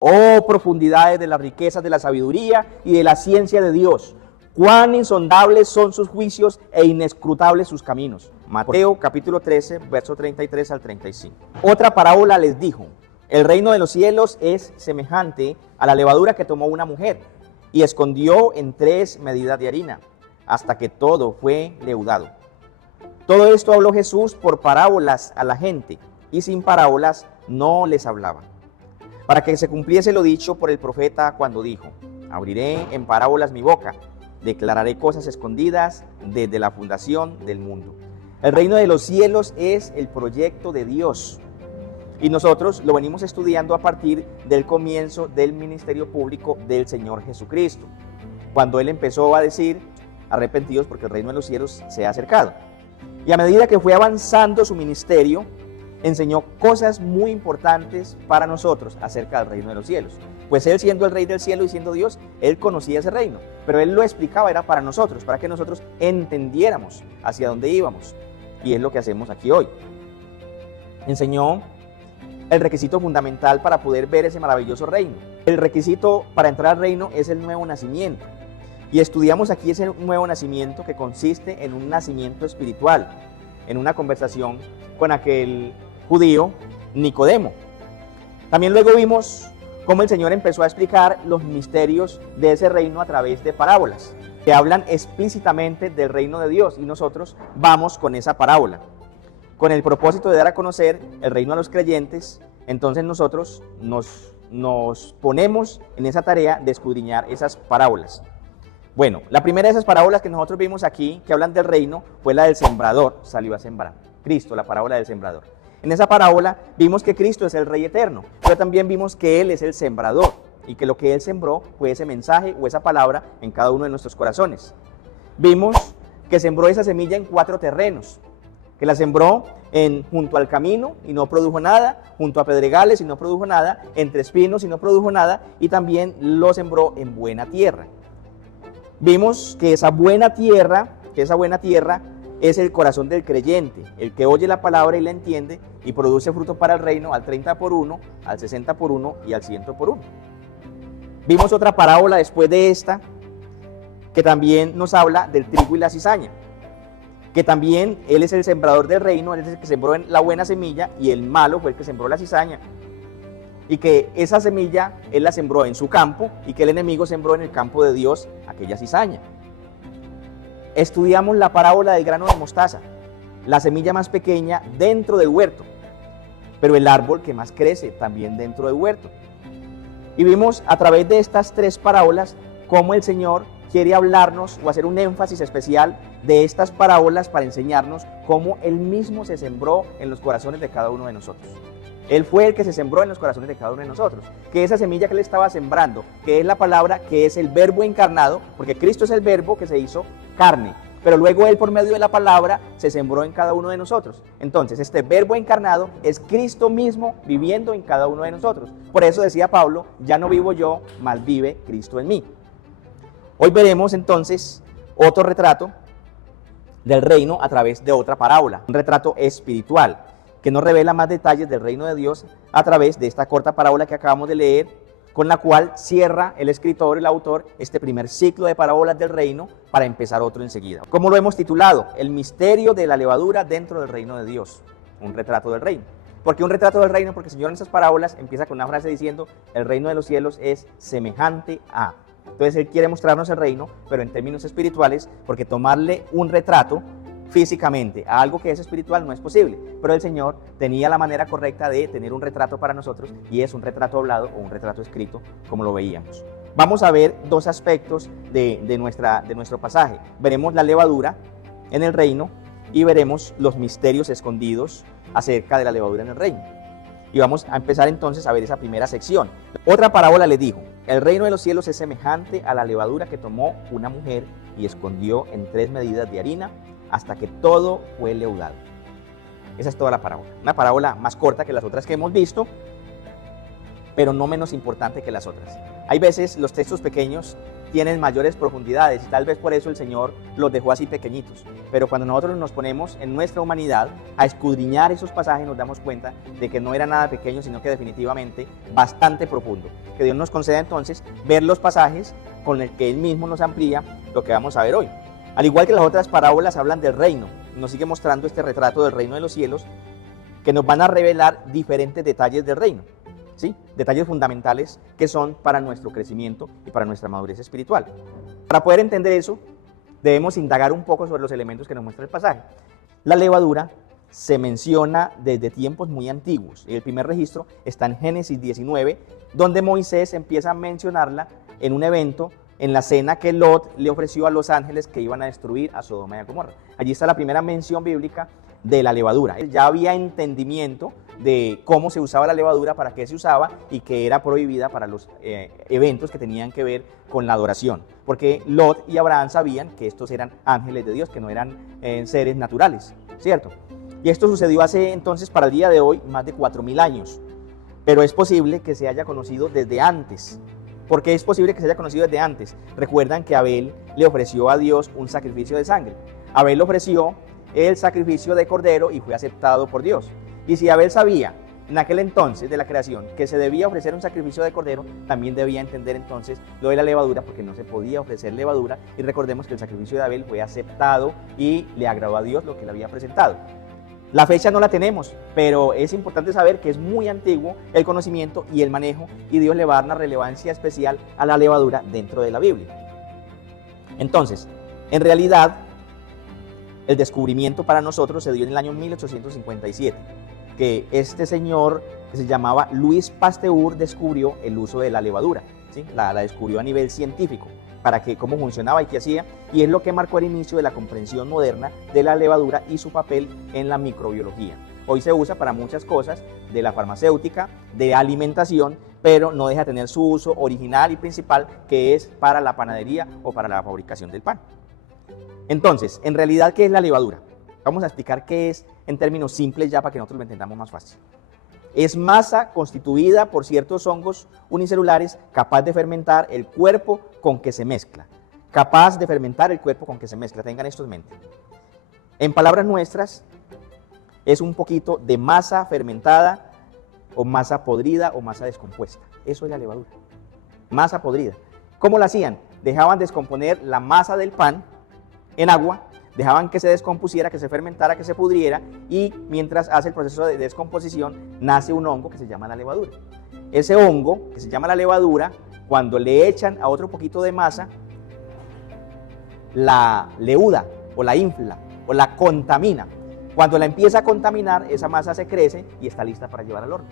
Oh profundidades de las riquezas de la sabiduría y de la ciencia de Dios. Cuán insondables son sus juicios e inescrutables sus caminos. Mateo capítulo 13, verso 33 al 35. Otra parábola les dijo: el reino de los cielos es semejante a la levadura que tomó una mujer y escondió en 3 medidas de harina, hasta que todo fue leudado. Todo esto habló Jesús por parábolas a la gente, y sin parábolas no les hablaba, para que se cumpliese lo dicho por el profeta cuando dijo: abriré en parábolas mi boca, declararé cosas escondidas desde la fundación del mundo. El reino de los cielos es el proyecto de Dios, y nosotros lo venimos estudiando a partir del comienzo del ministerio público del Señor Jesucristo, cuando Él empezó a decir: arrepentidos porque el reino de los cielos se ha acercado. Y a medida que fue avanzando su ministerio, enseñó cosas muy importantes para nosotros acerca del reino de los cielos. Pues Él, siendo el Rey del cielo y siendo Dios, Él conocía ese reino, pero Él lo explicaba, era para nosotros, para que nosotros entendiéramos hacia dónde íbamos. Y es lo que hacemos aquí hoy. Enseñó el requisito fundamental para poder ver ese maravilloso reino. El requisito para entrar al reino es el nuevo nacimiento. Y estudiamos aquí ese nuevo nacimiento, que consiste en un nacimiento espiritual, en una conversación con aquel judío Nicodemo. También luego vimos cómo el Señor empezó a explicar los misterios de ese reino a través de parábolas, que hablan explícitamente del reino de Dios, y nosotros vamos con esa parábola, con el propósito de dar a conocer el reino a los creyentes. Entonces nosotros nos ponemos en esa tarea de escudriñar esas parábolas. Bueno, la primera de esas parábolas que nosotros vimos aquí, que hablan del reino, fue la del sembrador. Salió a sembrar. Cristo, la parábola del sembrador. En esa parábola vimos que Cristo es el Rey eterno, pero también vimos que Él es el sembrador, y que lo que Él sembró fue ese mensaje o esa palabra en cada uno de nuestros corazones. Vimos que sembró esa semilla en 4 terrenos, que la sembró junto al camino y no produjo nada, junto a pedregales y no produjo nada, entre espinos y no produjo nada, y también lo sembró en buena tierra. Vimos que esa buena tierra es el corazón del creyente, el que oye la palabra y la entiende y produce fruto para el reino al 30 por 1, al 60 por 1 y al 100 por 1. Vimos otra parábola después de esta, que también nos habla del trigo y la cizaña, que también Él es el sembrador del reino, Él es el que sembró en la buena semilla, y el malo fue el que sembró la cizaña, y que esa semilla Él la sembró en su campo, y que el enemigo sembró en el campo de Dios aquella cizaña. Estudiamos la parábola del grano de mostaza, la semilla más pequeña dentro del huerto, pero el árbol que más crece también dentro del huerto. Y vimos a través de estas 3 parábolas cómo el Señor quiere hablarnos o hacer un énfasis especial de estas parábolas para enseñarnos cómo Él mismo se sembró en los corazones de cada uno de nosotros. Él fue el que se sembró en los corazones de cada uno de nosotros, que esa semilla que Él estaba sembrando, que es la palabra, que es el verbo encarnado, porque Cristo es el verbo que se hizo carne, pero luego Él, por medio de la palabra, se sembró en cada uno de nosotros. Entonces este verbo encarnado es Cristo mismo viviendo en cada uno de nosotros. Por eso decía Pablo: ya no vivo yo, mas vive Cristo en mí. Hoy veremos entonces otro retrato del reino a través de otra parábola, un retrato espiritual, que nos revela más detalles del reino de Dios a través de esta corta parábola que acabamos de leer, con la cual cierra el escritor, el autor, este primer ciclo de parábolas del reino, para empezar otro enseguida. ¿Cómo lo hemos titulado? El misterio de la levadura dentro del reino de Dios, un retrato del reino. ¿Por qué un retrato del reino? Porque el Señor en esas parábolas empieza con una frase diciendo: el reino de los cielos es semejante a. Entonces Él quiere mostrarnos el reino, pero en términos espirituales, porque tomarle un retrato físicamente a algo que es espiritual no es posible, pero el Señor tenía la manera correcta de tener un retrato para nosotros, y es un retrato hablado o un retrato escrito, como lo veíamos. Vamos a ver 2 aspectos de nuestro pasaje. Veremos la levadura en el reino y veremos los misterios escondidos acerca de la levadura en el reino. Y vamos a empezar entonces a ver esa primera sección. Otra parábola le dijo: el reino de los cielos es semejante a la levadura que tomó una mujer y escondió en 3 medidas de harina, hasta que todo fue leudado. Esa es toda la parábola. Una parábola más corta que las otras que hemos visto, pero no menos importante que las otras. Hay veces los textos pequeños tienen mayores profundidades y tal vez por eso el Señor los dejó así pequeñitos. Pero cuando nosotros nos ponemos en nuestra humanidad a escudriñar esos pasajes, nos damos cuenta de que no era nada pequeño, sino que definitivamente bastante profundo. Que Dios nos conceda entonces ver los pasajes con el que Él mismo nos amplía lo que vamos a ver hoy. Al igual que las otras parábolas hablan del reino, nos sigue mostrando este retrato del reino de los cielos que nos van a revelar diferentes detalles del reino. ¿Sí? Detalles fundamentales que son para nuestro crecimiento y para nuestra madurez espiritual. Para poder entender eso, debemos indagar un poco sobre los elementos que nos muestra el pasaje. La levadura se menciona desde tiempos muy antiguos. El primer registro está en Génesis 19, donde Moisés empieza a mencionarla en un evento, en la cena que Lot le ofreció a los ángeles que iban a destruir a Sodoma y a Gomorra. Allí está la primera mención bíblica de la levadura. Ya había entendimiento de cómo se usaba la levadura, para qué se usaba y que era prohibida para los eventos que tenían que ver con la adoración, porque Lot y Abraham sabían que estos eran ángeles de Dios, que no eran seres naturales, ¿cierto? Y esto sucedió hace entonces, para el día de hoy, más de 4000 años, pero es posible que se haya conocido desde antes. ¿Por qué es posible que se haya conocido desde antes? Recuerdan que Abel le ofreció a Dios un sacrificio de sangre. Abel ofreció el sacrificio de cordero y fue aceptado por Dios. Y si Abel sabía en aquel entonces de la creación que se debía ofrecer un sacrificio de cordero, también debía entender entonces lo de la levadura, porque no se podía ofrecer levadura. Y recordemos que el sacrificio de Abel fue aceptado y le agradó a Dios lo que le había presentado. La fecha no la tenemos, pero es importante saber que es muy antiguo el conocimiento y el manejo, y Dios le va a dar una relevancia especial a la levadura dentro de la Biblia. Entonces, en realidad, el descubrimiento para nosotros se dio en el año 1857, que este señor, que se llamaba Louis Pasteur, descubrió el uso de la levadura, ¿sí? La descubrió a nivel científico, para que cómo funcionaba y qué hacía, y es lo que marcó el inicio de la comprensión moderna de la levadura y su papel en la microbiología. Hoy se usa para muchas cosas de la farmacéutica, de alimentación, pero no deja de tener su uso original y principal, que es para la panadería o para la fabricación del pan. Entonces, en realidad, ¿qué es la levadura? Vamos a explicar qué es en términos simples ya para que nosotros lo entendamos más fácil. Es masa constituida por ciertos hongos unicelulares capaz de fermentar el cuerpo con que se mezcla. Capaz de fermentar el cuerpo con que se mezcla, tengan esto en mente. En palabras nuestras, es un poquito de masa fermentada o masa podrida o masa descompuesta. Eso es la levadura. Masa podrida. ¿Cómo la hacían? Dejaban descomponer la masa del pan en agua, dejaban que se descompusiera, que se fermentara, que se pudriera, y mientras hace el proceso de descomposición nace un hongo que se llama la levadura. Ese hongo, que se llama la levadura, cuando le echan a otro poquito de masa, la leuda o la infla o la contamina. Cuando la empieza a contaminar, esa masa se crece y está lista para llevar al horno.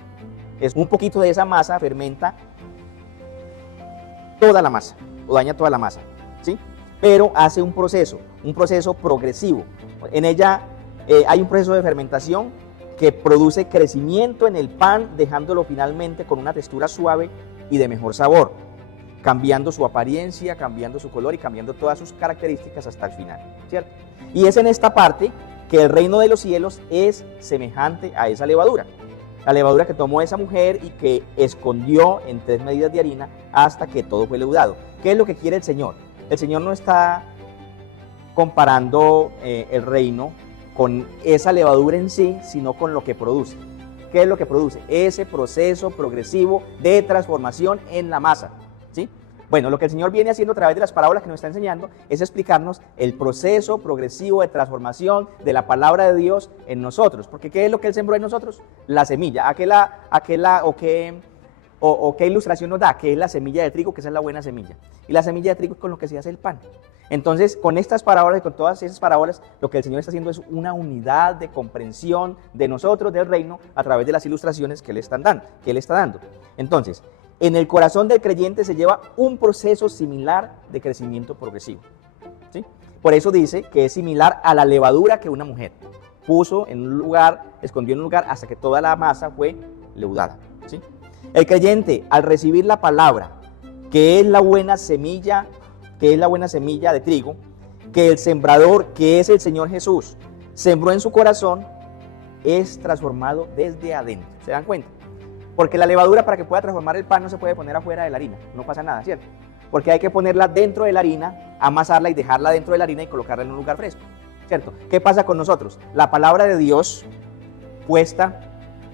Es un poquito de esa masa fermenta toda la masa o daña toda la masa, ¿sí? Pero hace un proceso progresivo. En ella hay un proceso de fermentación que produce crecimiento en el pan, dejándolo finalmente con una textura suave y de mejor sabor, cambiando su apariencia, cambiando su color y cambiando todas sus características hasta el final, ¿cierto? Y es en esta parte que el reino de los cielos es semejante a esa levadura. La levadura que tomó esa mujer y que escondió en 3 medidas de harina hasta que todo fue leudado. ¿Qué es lo que quiere el Señor? El Señor no está comparando el reino con esa levadura en sí, sino con lo que produce. ¿Qué es lo que produce? Ese proceso progresivo de transformación en la masa, ¿sí? Bueno, lo que el Señor viene haciendo a través de las parábolas que nos está enseñando es explicarnos el proceso progresivo de transformación de la palabra de Dios en nosotros. Porque ¿qué es lo que Él sembró en nosotros? La semilla. ¿Qué ilustración nos da? Que es la semilla de trigo, que esa es la buena semilla. Y la semilla de trigo es con lo que se hace el pan. Entonces, con estas parábolas y con todas esas parábolas, lo que el Señor está haciendo es una unidad de comprensión de nosotros, del reino, a través de las ilustraciones que Él está dando. Entonces, en el corazón del creyente se lleva un proceso similar de crecimiento progresivo, ¿sí? Por eso dice que es similar a la levadura que una mujer puso en un lugar, escondió en un lugar hasta que toda la masa fue leudada, ¿sí? El creyente, al recibir la palabra, que es la buena semilla de trigo, que el sembrador, que es el Señor Jesús, sembró en su corazón, es transformado desde adentro. ¿Se dan cuenta? Porque la levadura, para que pueda transformar el pan, no se puede poner afuera de la harina, no pasa nada, ¿cierto? Porque hay que ponerla dentro de la harina, amasarla y dejarla dentro de la harina y colocarla en un lugar fresco, ¿cierto? ¿Qué pasa con nosotros? La palabra de Dios puesta,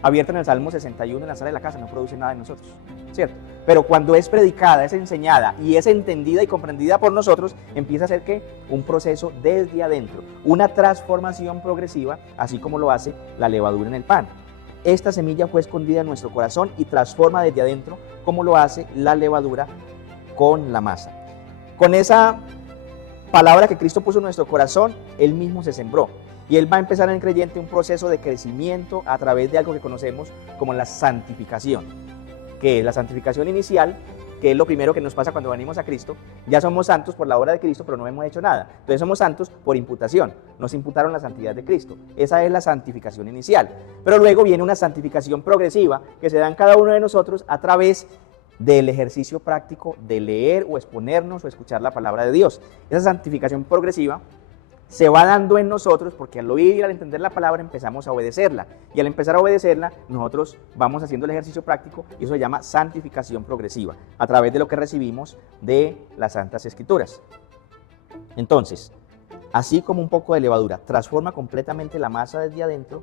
abierta en el Salmo 61 en la sala de la casa, no produce nada en nosotros, ¿cierto? Pero cuando es predicada, es enseñada y es entendida y comprendida por nosotros, empieza a ser ¿qué? Un proceso desde adentro, una transformación progresiva, así como lo hace la levadura en el pan. Esta semilla fue escondida en nuestro corazón y transforma desde adentro, como lo hace la levadura con la masa. Con esa palabra que Cristo puso en nuestro corazón, Él mismo se sembró. Y Él va a empezar en el creyente un proceso de crecimiento a través de algo que conocemos como la santificación, que es la santificación inicial, que es lo primero que nos pasa cuando venimos a Cristo. Ya somos santos por la obra de Cristo, pero no hemos hecho nada. Entonces somos santos por imputación. Nos imputaron la santidad de Cristo. Esa es la santificación inicial. Pero luego viene una santificación progresiva que se da en cada uno de nosotros a través del ejercicio práctico de leer o exponernos o escuchar la palabra de Dios. Esa santificación progresiva se va dando en nosotros porque al oír y al entender la palabra empezamos a obedecerla. Y al empezar a obedecerla, nosotros vamos haciendo el ejercicio práctico y eso se llama santificación progresiva, a través de lo que recibimos de las Santas Escrituras. Entonces, así como un poco de levadura transforma completamente la masa desde adentro,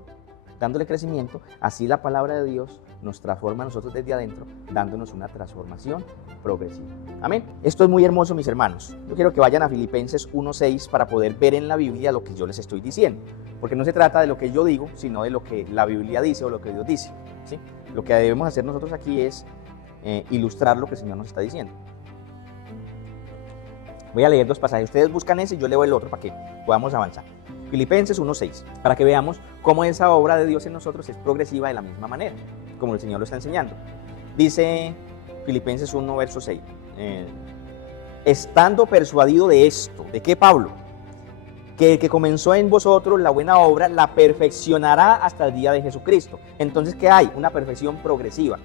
dándole crecimiento, así la palabra de Dios nos transforma a nosotros desde adentro, dándonos una transformación progresiva. Amén. Esto es muy hermoso, mis hermanos. Yo quiero que vayan a Filipenses 1:6 para poder ver en la Biblia lo que yo les estoy diciendo. Porque no se trata de lo que yo digo, sino de lo que la Biblia dice o lo que Dios dice, ¿sí? Lo que debemos hacer nosotros aquí es ilustrar lo que el Señor nos está diciendo. Voy a leer dos pasajes. Ustedes buscan ese y yo leo el otro para que podamos avanzar. Filipenses 1:6, para que veamos cómo esa obra de Dios en nosotros es progresiva de la misma manera, como el Señor lo está enseñando. Dice Filipenses 1, verso 6, estando persuadido de esto, ¿de qué, Pablo? Que el que comenzó en vosotros la buena obra la perfeccionará hasta el día de Jesucristo. Entonces, ¿qué hay? Una perfección progresiva.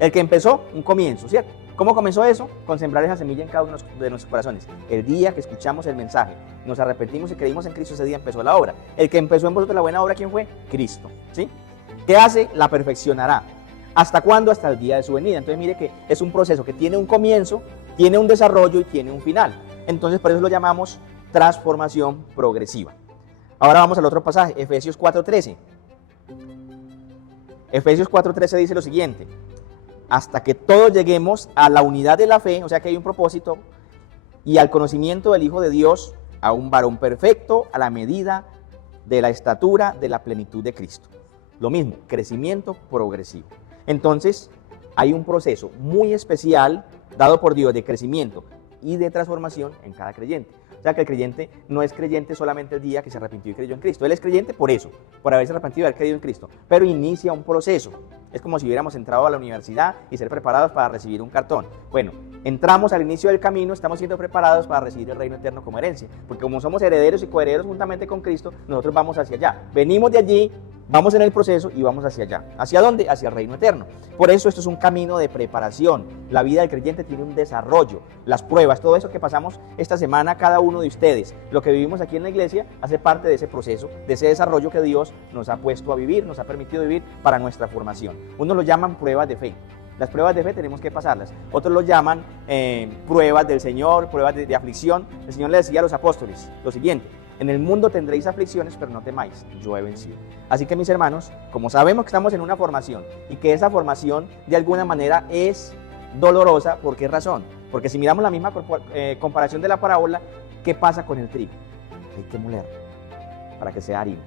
El que empezó, un comienzo, ¿cierto? ¿Cómo comenzó eso? Con sembrar esa semilla en cada uno de nuestros corazones. El día que escuchamos el mensaje, nos arrepentimos y creímos en Cristo, ese día empezó la obra. El que empezó en vosotros la buena obra, ¿quién fue? Cristo, ¿sí? ¿Qué hace? La perfeccionará. ¿Hasta cuándo? Hasta el día de su venida. Entonces mire que es un proceso que tiene un comienzo, tiene un desarrollo y tiene un final. Entonces por eso lo llamamos transformación progresiva. Ahora vamos al otro pasaje, Efesios 4:13. Efesios 4:13 dice lo siguiente: hasta que todos lleguemos a la unidad de la fe, o sea que hay un propósito, y al conocimiento del Hijo de Dios, a un varón perfecto, a la medida de la estatura de la plenitud de Cristo. Lo mismo, crecimiento progresivo. Entonces, hay un proceso muy especial dado por Dios de crecimiento y de transformación en cada creyente. O sea que el creyente no es creyente solamente el día que se arrepintió y creyó en Cristo. Él es creyente por eso, por haberse arrepentido y haber creído en Cristo. Pero inicia un proceso. Es como si hubiéramos entrado a la universidad y ser preparados para recibir un cartón. Bueno, entramos al inicio del camino, estamos siendo preparados para recibir el reino eterno como herencia. Porque como somos herederos y coherederos juntamente con Cristo, nosotros vamos hacia allá. Venimos de allí, vamos en el proceso y vamos hacia allá. ¿Hacia dónde? Hacia el reino eterno. Por eso esto es un camino de preparación. La vida del creyente tiene un desarrollo. Las pruebas, todo eso que pasamos esta semana, cada uno de ustedes, lo que vivimos aquí en la iglesia, hace parte de ese proceso, de ese desarrollo que Dios nos ha puesto a vivir, nos ha permitido vivir para nuestra formación. Unos lo llaman pruebas de fe. Las pruebas de fe tenemos que pasarlas. Otros lo llaman pruebas del Señor, pruebas de aflicción. El Señor le decía a los apóstoles lo siguiente: en el mundo tendréis aflicciones, pero no temáis, yo he vencido. Así que, mis hermanos, como sabemos que estamos en una formación y que esa formación de alguna manera es dolorosa, ¿por qué razón? Porque si miramos la misma comparación de la parábola, ¿qué pasa con el trigo? Hay que molerlo para que sea harina.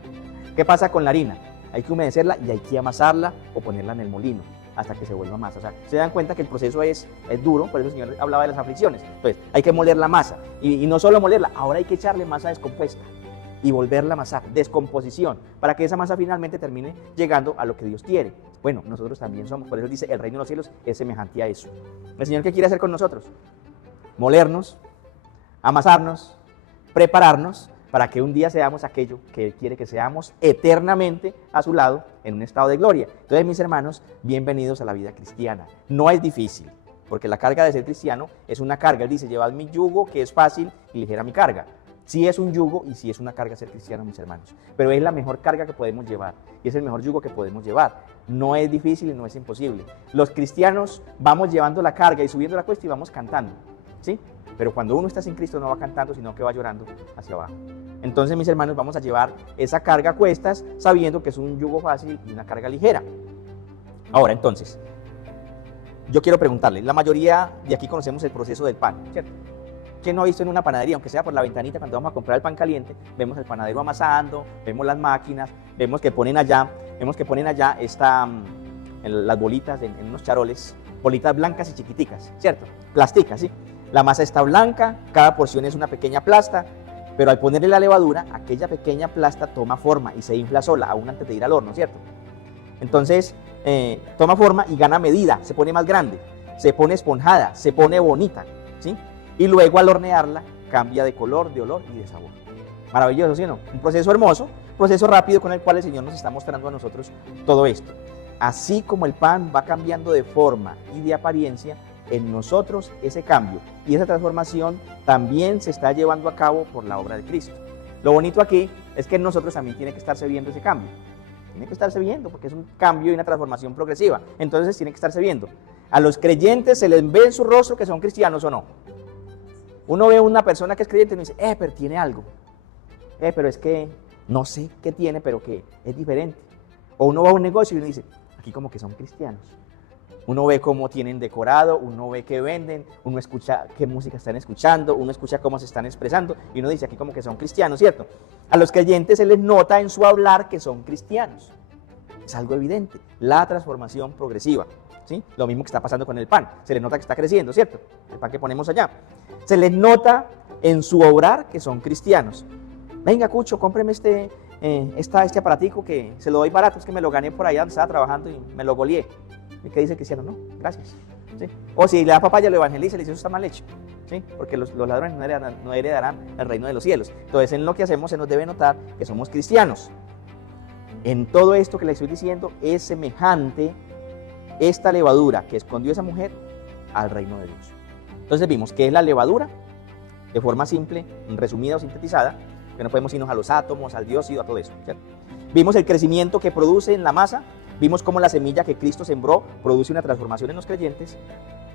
¿Qué pasa con la harina? Hay que humedecerla y hay que amasarla o ponerla en el molino hasta que se vuelva masa. O sea, se dan cuenta que el proceso es duro, por eso el Señor hablaba de las aflicciones. Entonces, hay que moler la masa. Y no solo molerla, ahora hay que echarle masa descompuesta y volverla a amasar, descomposición, para que esa masa finalmente termine llegando a lo que Dios quiere. Bueno, nosotros también somos, por eso dice, el reino de los cielos es semejante a eso. ¿El Señor qué quiere hacer con nosotros? Molernos, amasarnos, prepararnos, para que un día seamos aquello que Él quiere que seamos eternamente a su lado en un estado de gloria. Entonces, mis hermanos, bienvenidos a la vida cristiana. No es difícil, porque la carga de ser cristiano es una carga. Él dice, llevad mi yugo, que es fácil, y ligera mi carga. Sí es un yugo y sí es una carga ser cristiano, mis hermanos, pero es la mejor carga que podemos llevar y es el mejor yugo que podemos llevar. No es difícil y no es imposible. Los cristianos vamos llevando la carga y subiendo la cuesta y vamos cantando, ¿sí? Pero cuando uno está sin Cristo no va cantando, sino que va llorando hacia abajo. Entonces, mis hermanos, vamos a llevar esa carga a cuestas sabiendo que es un yugo fácil y una carga ligera. Ahora, entonces, yo quiero preguntarle, la mayoría de aquí conocemos el proceso del pan, ¿cierto? ¿Quién no ha visto en una panadería, aunque sea por la ventanita, cuando vamos a comprar el pan caliente, vemos el panadero amasando, vemos las máquinas, vemos que ponen allá las bolitas en unos charoles, bolitas blancas y chiquiticas, ¿cierto? Plásticas, ¿sí? La masa está blanca, cada porción es una pequeña plasta, pero al ponerle la levadura, aquella pequeña plasta toma forma y se infla sola, aún antes de ir al horno, ¿cierto? Entonces, toma forma y gana medida, se pone más grande, se pone esponjada, se pone bonita, ¿sí? Y luego al hornearla cambia de color, de olor y de sabor. Maravilloso, ¿sí o no? Un proceso hermoso, proceso rápido con el cual el Señor nos está mostrando a nosotros todo esto. Así como el pan va cambiando de forma y de apariencia, en nosotros ese cambio y esa transformación también se está llevando a cabo por la obra de Cristo. Lo bonito aquí es que en nosotros también tiene que estarse viendo ese cambio. Tiene que estarse viendo porque es un cambio y una transformación progresiva. Entonces tiene que estarse viendo. A los creyentes se les ve en su rostro que son cristianos o no. Uno ve a una persona que es creyente y uno dice, pero tiene algo. Pero es que no sé qué tiene, pero que es diferente. O uno va a un negocio y uno dice, aquí como que son cristianos. Uno ve cómo tienen decorado, uno ve qué venden, uno escucha qué música están escuchando, uno escucha cómo se están expresando y uno dice aquí como que son cristianos, ¿cierto? A los creyentes se les nota en su hablar que son cristianos. Es algo evidente, la transformación progresiva, ¿sí? Lo mismo que está pasando con el pan, se les nota que está creciendo, ¿cierto? El pan que ponemos allá. Se les nota en su obrar que son cristianos. Venga, Cucho, cómpreme este aparatico que se lo doy barato, es que me lo gané por allá donde estaba trabajando y me lo goleé. ¿Y qué dice el cristiano? No, gracias. ¿Sí? O si le da papaya, lo evangeliza, le dice, eso está mal hecho. ¿Sí? Porque los ladrones no heredarán el reino de los cielos. Entonces, en lo que hacemos se nos debe notar que somos cristianos. En todo esto que le estoy diciendo es semejante esta levadura que escondió esa mujer al reino de Dios. Entonces vimos que es la levadura, de forma simple, resumida o sintetizada, que no podemos irnos a los átomos, al dióxido, a todo eso, ¿cierto? Vimos el crecimiento que produce en la masa. Vimos cómo la semilla que Cristo sembró produce una transformación en los creyentes,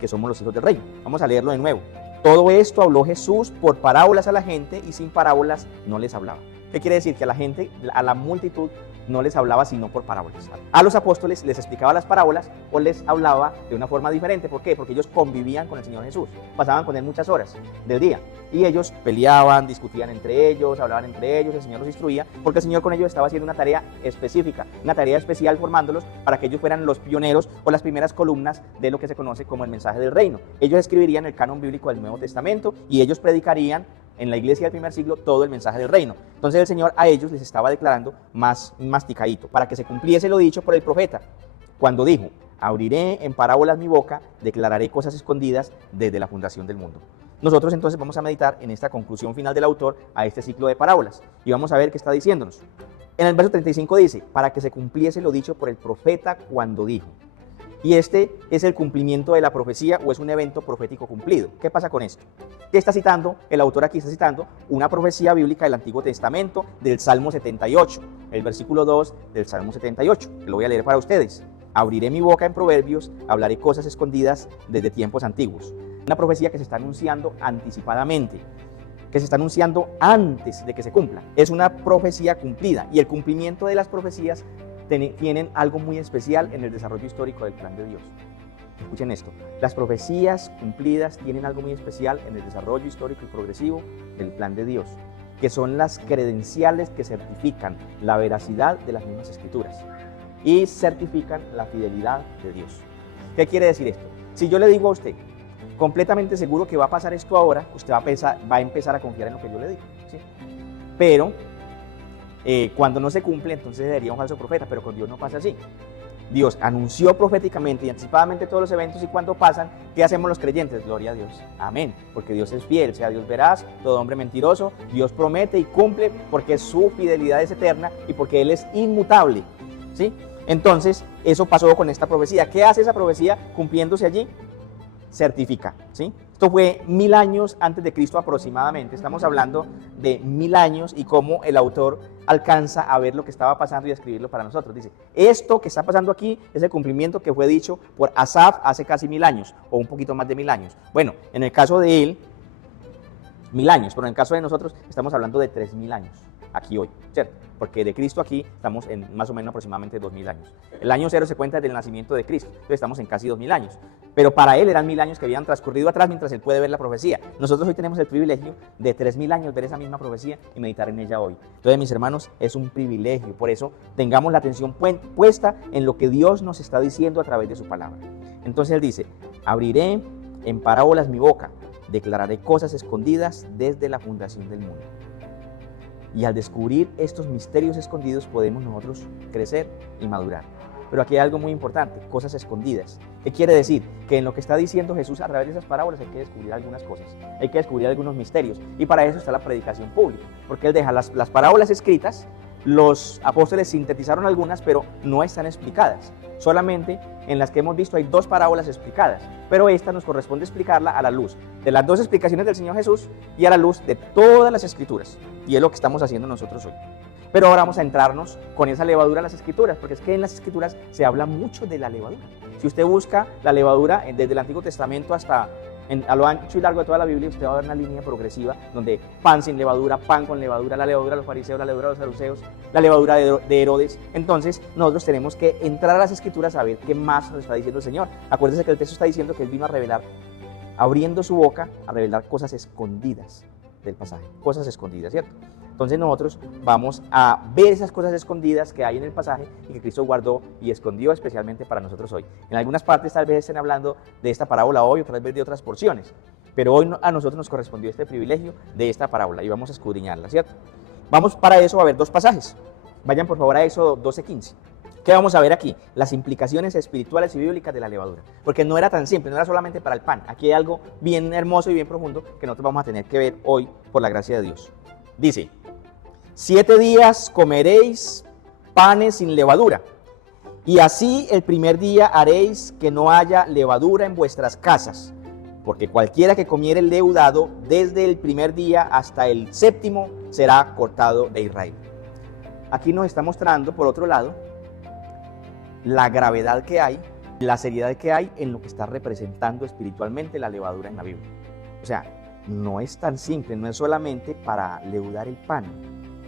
que somos los hijos del reino. Vamos a leerlo de nuevo. Todo esto habló Jesús por parábolas a la gente y sin parábolas no les hablaba. ¿Qué quiere decir? Que a la gente, a la multitud, no les hablaba sino por parábolas. A los apóstoles les explicaba las parábolas o les hablaba de una forma diferente. ¿Por qué? Porque ellos convivían con el Señor Jesús. Pasaban con Él muchas horas del día. Y ellos peleaban, discutían entre ellos, hablaban entre ellos, el Señor los instruía, porque el Señor con ellos estaba haciendo una tarea específica, una tarea especial formándolos para que ellos fueran los pioneros o las primeras columnas de lo que se conoce como el mensaje del reino. Ellos escribirían el canon bíblico del Nuevo Testamento y ellos predicarían en la iglesia del primer siglo todo el mensaje del reino. Entonces el Señor a ellos les estaba declarando más masticadito, para que se cumpliese lo dicho por el profeta, cuando dijo, abriré en parábolas mi boca, declararé cosas escondidas desde la fundación del mundo. Nosotros entonces vamos a meditar en esta conclusión final del autor a este ciclo de parábolas y vamos a ver qué está diciéndonos. En el verso 35 dice, para que se cumpliese lo dicho por el profeta cuando dijo. Y este es el cumplimiento de la profecía o es un evento profético cumplido. ¿Qué pasa con esto? ¿Qué está citando? El autor aquí está citando una profecía bíblica del Antiguo Testamento del Salmo 78, el versículo 2 del Salmo 78, que lo voy a leer para ustedes. Abriré mi boca en proverbios, hablaré cosas escondidas desde tiempos antiguos. Una profecía que se está anunciando anticipadamente, que se está anunciando antes de que se cumpla. Es una profecía cumplida y el cumplimiento de las profecías tienen algo muy especial en el desarrollo histórico del plan de Dios. Escuchen esto, las profecías cumplidas tienen algo muy especial en el desarrollo histórico y progresivo del plan de Dios, que son las credenciales que certifican la veracidad de las mismas escrituras y certifican la fidelidad de Dios. ¿Qué quiere decir esto? Si yo le digo a usted, completamente seguro que va a pasar esto ahora, usted va a empezar a confiar en lo que yo le digo, ¿sí? Pero cuando no se cumple, entonces sería un falso profeta, pero con Dios no pasa así. Dios anunció proféticamente y anticipadamente todos los eventos y cuando pasan, ¿qué hacemos los creyentes? Gloria a Dios. Amén. Porque Dios es fiel, sea Dios veraz, todo hombre mentiroso. Dios promete y cumple porque su fidelidad es eterna y porque Él es inmutable, ¿sí? Entonces, eso pasó con esta profecía. ¿Qué hace esa profecía cumpliéndose allí? Certifica, ¿sí? Esto fue 1000 años antes de Cristo aproximadamente. Estamos hablando de 1000 años y cómo el autor alcanza a ver lo que estaba pasando y a escribirlo para nosotros. Dice, esto que está pasando aquí es el cumplimiento que fue dicho por Asaf hace casi 1000 años, o un poquito más de 1000 años. Bueno, en el caso de él, 1000 años, pero en el caso de nosotros estamos hablando de 3000 años, aquí hoy, ¿cierto? Porque de Cristo aquí estamos en más o menos aproximadamente 2000 años. El año 0 se cuenta desde el nacimiento de Cristo, entonces estamos en casi 2000 años. Pero para él eran 1000 años que habían transcurrido atrás mientras él puede ver la profecía. Nosotros hoy tenemos el privilegio de 3000 años ver esa misma profecía y meditar en ella hoy. Entonces, mis hermanos, es un privilegio. Por eso tengamos la atención puesta en lo que Dios nos está diciendo a través de su palabra. Entonces él dice, abriré en parábolas mi boca, declararé cosas escondidas desde la fundación del mundo. Y al descubrir estos misterios escondidos podemos nosotros crecer y madurar. Pero aquí hay algo muy importante, cosas escondidas. ¿Qué quiere decir? Que en lo que está diciendo Jesús a través de esas parábolas hay que descubrir algunas cosas, hay que descubrir algunos misterios. Y para eso está la predicación pública, porque él deja las parábolas escritas, los apóstoles sintetizaron algunas, pero no están explicadas. Solamente en las que hemos visto hay 2 parábolas explicadas, pero esta nos corresponde explicarla a la luz de las 2 explicaciones del Señor Jesús y a la luz de todas las Escrituras. Y es lo que estamos haciendo nosotros hoy. Pero ahora vamos a entrarnos con esa levadura a las Escrituras, porque es que en las Escrituras se habla mucho de la levadura. Si usted busca la levadura desde el Antiguo Testamento hasta a lo ancho y largo de toda la Biblia, usted va a ver una línea progresiva donde pan sin levadura, pan con levadura, la levadura de los fariseos, la levadura de los saduceos, la levadura de Herodes. Entonces nosotros tenemos que entrar a las Escrituras a ver qué más nos está diciendo el Señor. Acuérdense que el texto está diciendo que Él vino a revelar, abriendo su boca, a revelar cosas escondidas del pasaje, cosas escondidas, ¿cierto? Entonces nosotros vamos a ver esas cosas escondidas que hay en el pasaje y que Cristo guardó y escondió especialmente para nosotros hoy. En algunas partes tal vez estén hablando de esta parábola hoy, otras veces de otras porciones, pero hoy a nosotros nos correspondió este privilegio de esta parábola y vamos a escudriñarla, ¿cierto? Vamos para eso a ver 2 pasajes. Vayan por favor a Éxodo 12:15. ¿Qué vamos a ver aquí? Las implicaciones espirituales y bíblicas de la levadura. Porque no era tan simple, no era solamente para el pan. Aquí hay algo bien hermoso y bien profundo que nosotros vamos a tener que ver hoy por la gracia de Dios. Dice, 7 días comeréis panes sin levadura, y así el primer día haréis que no haya levadura en vuestras casas, porque cualquiera que comiere el leudado desde el primer día hasta el 7º será cortado de Israel. Aquí nos está mostrando, por otro lado, la gravedad que hay, la seriedad que hay en lo que está representando espiritualmente la levadura en la Biblia. O sea, no es tan simple, no es solamente para leudar el pan.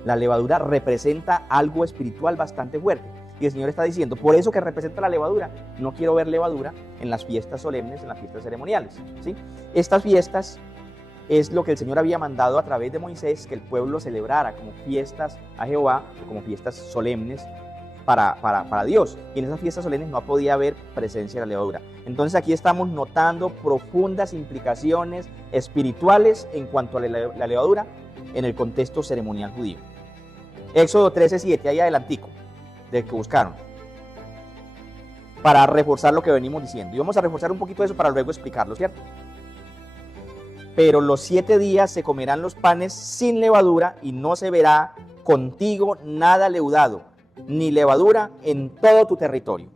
La levadura representa algo espiritual bastante fuerte. Y el Señor está diciendo, por eso que representa la levadura, no quiero ver levadura en las fiestas solemnes, en las fiestas ceremoniales, ¿sí? Estas fiestas es lo que el Señor había mandado a través de Moisés, que el pueblo celebrara como fiestas a Jehová, como fiestas solemnes para Dios. Y en esas fiestas solemnes no podía haber presencia de la levadura. Entonces aquí estamos notando profundas implicaciones espirituales en cuanto a la levadura en el contexto ceremonial judío. Éxodo 13:7, ahí adelantico, del que buscaron, para reforzar lo que venimos diciendo. Y vamos a reforzar un poquito eso para luego explicarlo, ¿cierto? Pero los 7 días se comerán los panes sin levadura y no se verá contigo nada leudado, ni levadura en todo tu territorio.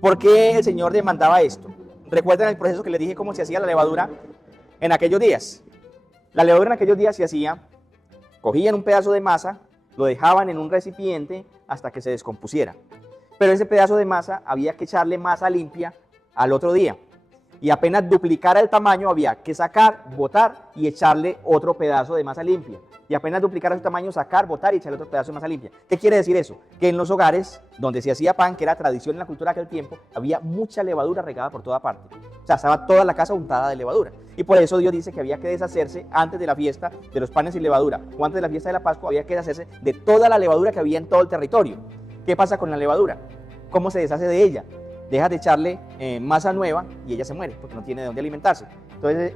¿Por qué el Señor demandaba esto? ¿Recuerdan el proceso que les dije cómo se hacía la levadura en aquellos días? La levadura en aquellos días se hacía, cogían un pedazo de masa, lo dejaban en un recipiente hasta que se descompusiera. Pero ese pedazo de masa había que echarle masa limpia al otro día. Y apenas duplicara el tamaño había que sacar, botar y echarle otro pedazo de masa limpia. Y apenas duplicara su tamaño, sacar, botar y echarle otro pedazo de masa limpia. ¿Qué quiere decir eso? Que en los hogares donde se hacía pan, que era tradición en la cultura de aquel tiempo, había mucha levadura regada por toda parte. O sea, estaba toda la casa untada de levadura. Y por eso Dios dice que había que deshacerse antes de la fiesta de los panes sin levadura, o antes de la fiesta de la Pascua, había que deshacerse de toda la levadura que había en todo el territorio. ¿Qué pasa con la levadura? ¿Cómo se deshace de ella? Dejas de echarle masa nueva y ella se muere porque no tiene de dónde alimentarse.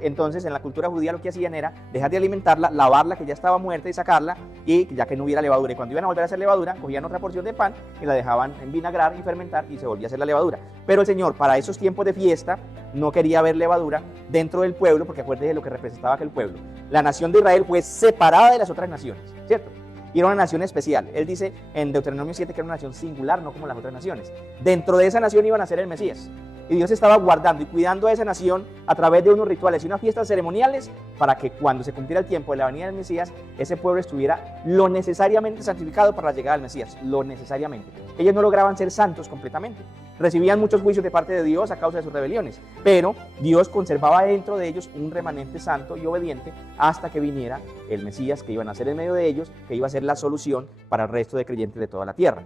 Entonces en la cultura judía lo que hacían era dejar de alimentarla, lavarla que ya estaba muerta y sacarla, y ya que no hubiera levadura. Y cuando iban a volver a hacer levadura, cogían otra porción de pan y la dejaban envinagrar y fermentar y se volvía a hacer la levadura. Pero el Señor, para esos tiempos de fiesta, no quería ver levadura dentro del pueblo, porque acuérdense de lo que representaba aquel pueblo. La nación de Israel fue separada de las otras naciones, ¿cierto? Y era una nación especial. Él dice en Deuteronomio 7 que era una nación singular, no como las otras naciones. Dentro de esa nación iban a ser el Mesías. Y Dios estaba guardando y cuidando a esa nación a través de unos rituales y unas fiestas ceremoniales para que cuando se cumpliera el tiempo de la venida del Mesías, ese pueblo estuviera lo necesariamente santificado para la llegada del Mesías, lo necesariamente. Ellos no lograban ser santos completamente. Recibían muchos juicios de parte de Dios a causa de sus rebeliones, pero Dios conservaba dentro de ellos un remanente santo y obediente hasta que viniera el Mesías que iba a nacer en medio de ellos, que iba a ser la solución para el resto de creyentes de toda la tierra.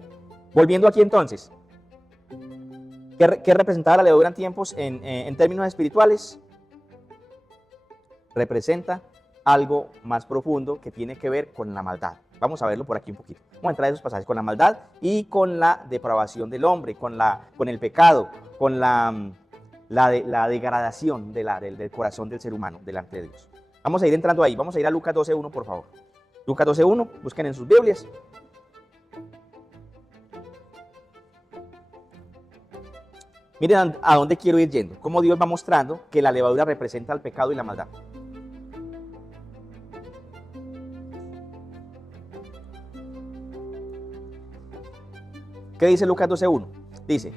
Volviendo aquí entonces, ¿qué representaba la levadura en tiempos en términos espirituales? Representa algo más profundo que tiene que ver con la maldad. Vamos a verlo por aquí un poquito. Vamos a entrar en esos pasajes con la maldad y con la depravación del hombre, con el pecado, con la degradación del corazón del ser humano delante de Dios. Vamos a ir entrando ahí. Vamos a ir a Lucas 12:1, por favor. Lucas 12:1, busquen en sus Biblias. Miren a dónde quiero ir yendo, cómo Dios va mostrando que la levadura representa el pecado y la maldad. ¿Qué dice Lucas 12:1? Dice,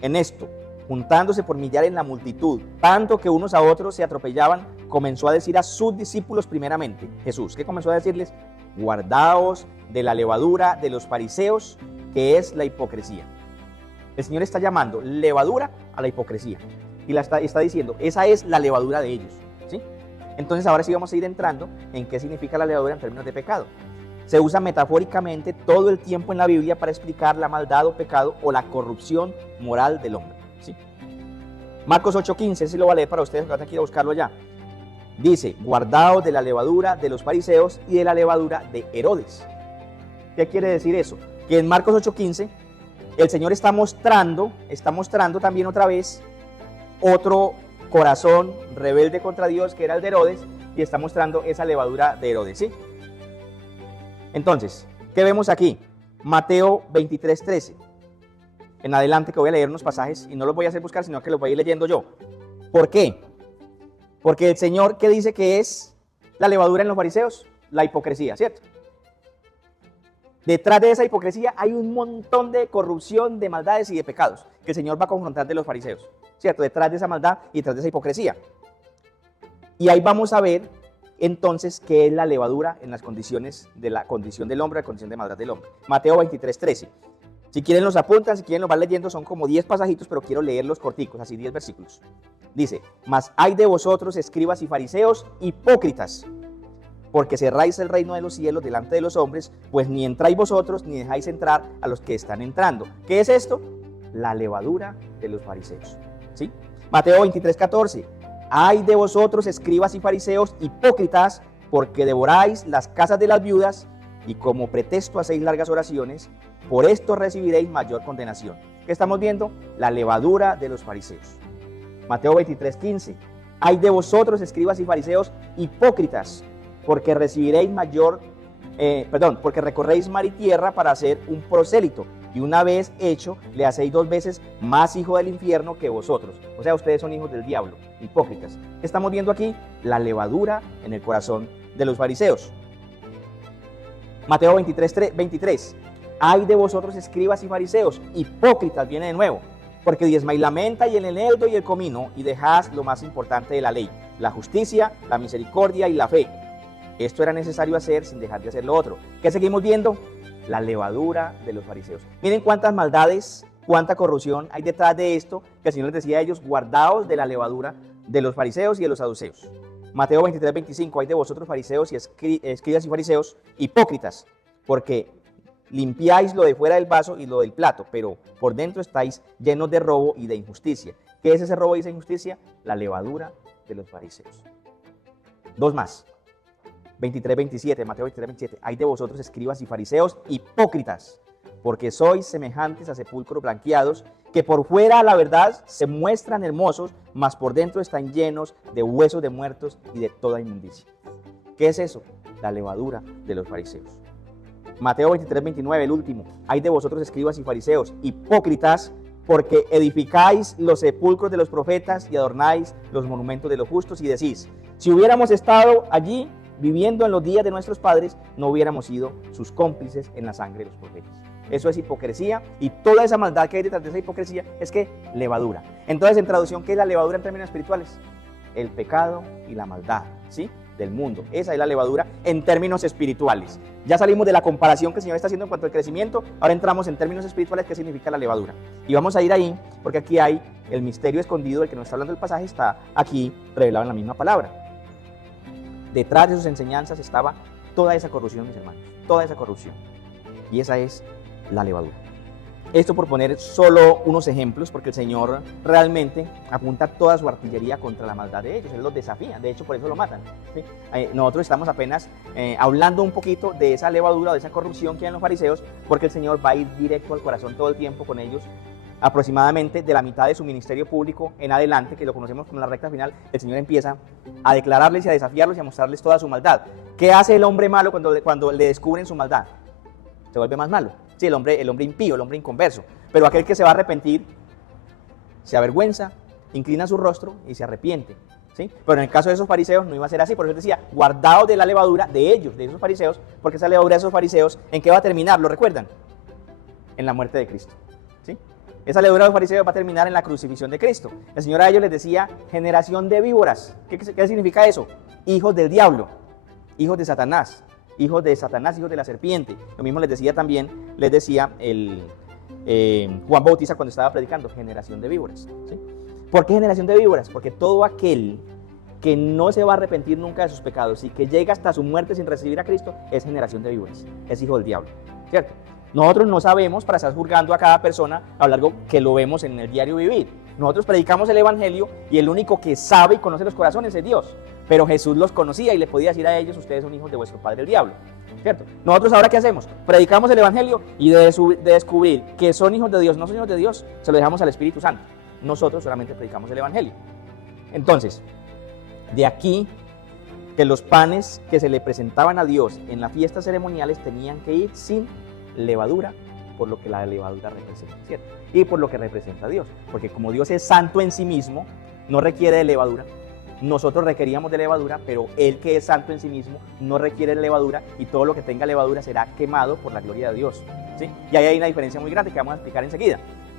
en esto, juntándose por millares en la multitud, tanto que unos a otros se atropellaban, comenzó a decir a sus discípulos primeramente, Jesús, ¿qué comenzó a decirles? Guardaos de la levadura de los fariseos, que es la hipocresía. El Señor está llamando levadura a la hipocresía y está diciendo, esa es la levadura de ellos, ¿sí? Entonces ahora sí vamos a ir entrando en qué significa la levadura en términos de pecado. Se usa metafóricamente todo el tiempo en la Biblia para explicar la maldad o pecado o la corrupción moral del hombre, ¿sí? Marcos 8:15, ese lo voy a leer para ustedes, que van a ir a buscarlo allá. Dice, guardaos de la levadura de los fariseos y de la levadura de Herodes. ¿Qué quiere decir eso? Que en Marcos 8:15 el Señor está mostrando también otra vez otro corazón rebelde contra Dios, que era el de Herodes, y está mostrando esa levadura de Herodes, ¿sí? Entonces, ¿qué vemos aquí? Mateo 23:13. En adelante, que voy a leer unos pasajes y no los voy a hacer buscar, sino que los voy a ir leyendo yo. ¿Por qué? Porque el Señor, ¿qué dice que es la levadura en los fariseos? La hipocresía, ¿cierto? Detrás de esa hipocresía hay un montón de corrupción, de maldades y de pecados que el Señor va a confrontar de los fariseos, ¿cierto? Detrás de esa maldad y detrás de esa hipocresía. Y ahí vamos a ver entonces qué es la levadura en las condiciones de la condición del hombre, la condición de maldad del hombre. Mateo 23:13. Si quieren los apuntan, si quieren los van leyendo, son como 10 pasajitos, pero quiero leerlos corticos, así 10 versículos. Dice, mas hay de vosotros, escribas y fariseos, hipócritas, porque cerráis el reino de los cielos delante de los hombres, pues ni entráis vosotros, ni dejáis entrar a los que están entrando. ¿Qué es esto? La levadura de los fariseos, ¿sí? Mateo 23:14. Ay de vosotros, escribas y fariseos, hipócritas, porque devoráis las casas de las viudas, y como pretexto hacéis largas oraciones, por esto recibiréis mayor condenación. ¿Qué estamos viendo? La levadura de los fariseos. Mateo 23:15. Ay de vosotros, escribas y fariseos, hipócritas, porque porque recorréis mar y tierra para hacer un prosélito, y una vez hecho, le hacéis 2 veces más hijo del infierno que vosotros. O sea, ustedes son hijos del diablo, hipócritas. ¿Qué estamos viendo aquí? La levadura en el corazón de los fariseos. Mateo 23:23. Ay de vosotros, escribas y fariseos, hipócritas, viene de nuevo, porque diezmáis la menta y el eneldo y el comino, y dejáis lo más importante de la ley, la justicia, la misericordia y la fe. Esto era necesario hacer sin dejar de hacer lo otro. ¿Qué seguimos viendo? La levadura de los fariseos. Miren cuántas maldades, cuánta corrupción hay detrás de esto, que el Señor les decía a ellos, guardaos de la levadura de los fariseos y de los saduceos. Mateo 23:25, hay de vosotros fariseos y escribas y fariseos, hipócritas, porque limpiáis lo de fuera del vaso y lo del plato, pero por dentro estáis llenos de robo y de injusticia. ¿Qué es ese robo y esa injusticia? La levadura de los fariseos. 2 más. 23:27, Mateo 23:27. Hay de vosotros, escribas y fariseos, hipócritas, porque sois semejantes a sepulcros blanqueados, que por fuera, la verdad, se muestran hermosos, mas por dentro están llenos de huesos de muertos y de toda inmundicia. ¿Qué es eso? La levadura de los fariseos. Mateo 23:29, el último. Hay de vosotros, escribas y fariseos, hipócritas, porque edificáis los sepulcros de los profetas y adornáis los monumentos de los justos, y decís, si hubiéramos estado allí viviendo en los días de nuestros padres, no hubiéramos sido sus cómplices en la sangre de los profetas. eso es hipocresía, y toda esa maldad que hay detrás de esa hipocresía es que levadura. Entonces, en traducción, ¿qué es la levadura en términos espirituales? El pecado y la maldad, ¿sí?, del mundo. Esa es la levadura en términos espirituales. Ya salimos de la comparación que el Señor está haciendo en cuanto al crecimiento, ahora entramos en términos espirituales, ¿qué significa la levadura? Y vamos a ir ahí, porque aquí hay el misterio escondido del que nos está hablando el pasaje, está aquí revelado en la misma palabra. Detrás de sus enseñanzas estaba toda esa corrupción, mis hermanos, toda esa corrupción. Y esa es la levadura. Esto por poner solo unos ejemplos, porque el Señor realmente apunta toda su artillería contra la maldad de ellos. Él los desafía, de hecho por eso lo matan, ¿sí? Nosotros estamos apenas hablando un poquito de esa levadura, de esa corrupción que hay en los fariseos, porque el Señor va a ir directo al corazón todo el tiempo con ellos. Aproximadamente de la mitad de su ministerio público en adelante, que lo conocemos como la recta final, el Señor empieza a declararles y a desafiarlos y a mostrarles toda su maldad. ¿Qué hace el hombre malo cuando le descubren su maldad? Se vuelve más malo. Sí, el hombre impío, el hombre inconverso. Pero aquel que se va a arrepentir, se avergüenza, inclina su rostro y se arrepiente, ¿sí? Pero en el caso de esos fariseos no iba a ser así. Por eso decía, guardaos de la levadura de ellos, de esos fariseos, porque esa levadura de esos fariseos, ¿en qué va a terminar? ¿Lo recuerdan? En la muerte de Cristo, ¿sí? Esa levadura de los fariseos va a terminar en la crucifixión de Cristo. El Señor a ellos les decía, generación de víboras. ¿Qué significa eso? Hijos del diablo, hijos de Satanás. Hijos de Satanás, hijos de la serpiente. Lo mismo les decía Juan Bautista cuando estaba predicando, generación de víboras, ¿sí? ¿Por qué generación de víboras? Porque todo aquel que no se va a arrepentir nunca de sus pecados y que llega hasta su muerte sin recibir a Cristo es generación de víboras, es hijo del diablo, ¿cierto? Nosotros no sabemos para estar juzgando a cada persona a lo largo que lo vemos en el diario vivir. Nosotros predicamos el evangelio y el único que sabe y conoce los corazones es Dios. Pero Jesús los conocía y le podía decir a ellos, ustedes son hijos de vuestro padre el diablo, ¿cierto? Nosotros ahora, ¿qué hacemos? Predicamos el evangelio y de descubrir que son hijos de Dios, no son hijos de Dios, se lo dejamos al Espíritu Santo. Nosotros solamente predicamos el evangelio. Entonces, de aquí que los panes que se le presentaban a Dios en las fiestas ceremoniales tenían que ir sin levadura, por lo que la levadura representa, ¿cierto? Y por lo que representa a Dios, porque como Dios es santo en sí mismo, no requiere de levadura. Nosotros requeríamos de levadura, pero Él, que es santo en sí mismo, no requiere de levadura, y todo lo que tenga levadura será quemado por la gloria de Dios, ¿sí? Y ahí hay una diferencia muy grande que vamos a explicar enseguida.